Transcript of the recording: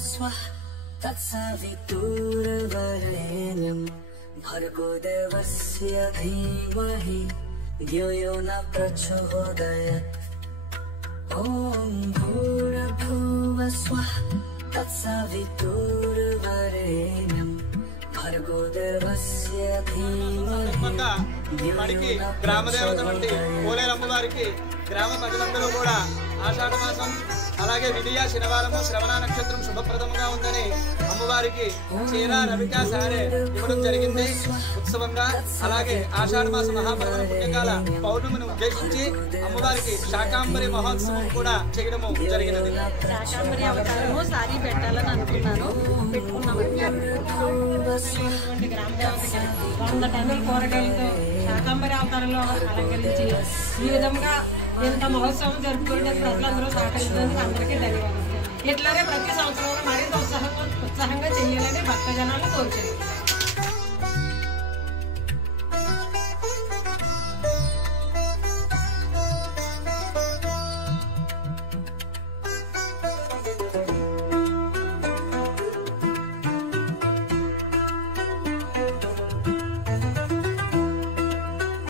स्वः तत्सवितुर्वरेण्यं भर्गो देवस्य धीमहि धियो यो न प्रचोदयात्। ॐ भूर्भुवः स्वः तत्सवितुर्वरेण्यं भर्गो देवस्य धीमहि గ్రామదేవత వంటి పోలేరు అమ్మవారికి గ్రామ ప్రజలందరూ కూడా ఆషాఢ మాసం అలాగే విజయ శనివారము శ్రవణ నక్షత్రం శుభప్రదముగా ఉందని అమ్మవారికి చీర రవిక సారే ఇవ్వడం జరిగింది ఉత్సవంగా. అలాగే ఆషాఢ మాస మహాపర్వణ పుణ్యకాల పౌర్ణమిని ఉద్దేశించి అమ్మవారికి శాకాంబరి మహోత్సవం కూడా చేయడము జరిగినది. శాకాంబరి అవతారము సారీ పెట్టాలని అనుకున్నాను, పెట్టుకున్నామండి. గ్రామ దేవతకి 100 టన్నుల కూరగాయలతో శాకాంబరి అవతారంలో అలంకరించి ఈ విధంగా ఇంత మహోత్సవం జరుపుకుంటే ప్రజలందరూ సహకరించినందుకు అందరికీ ధన్యవాదాలు. ఇట్లానే ప్రతి సంవత్సరం మరింత ఉత్సాహంగా చేయాలని భక్తజనాలు కోరుచున్నాను.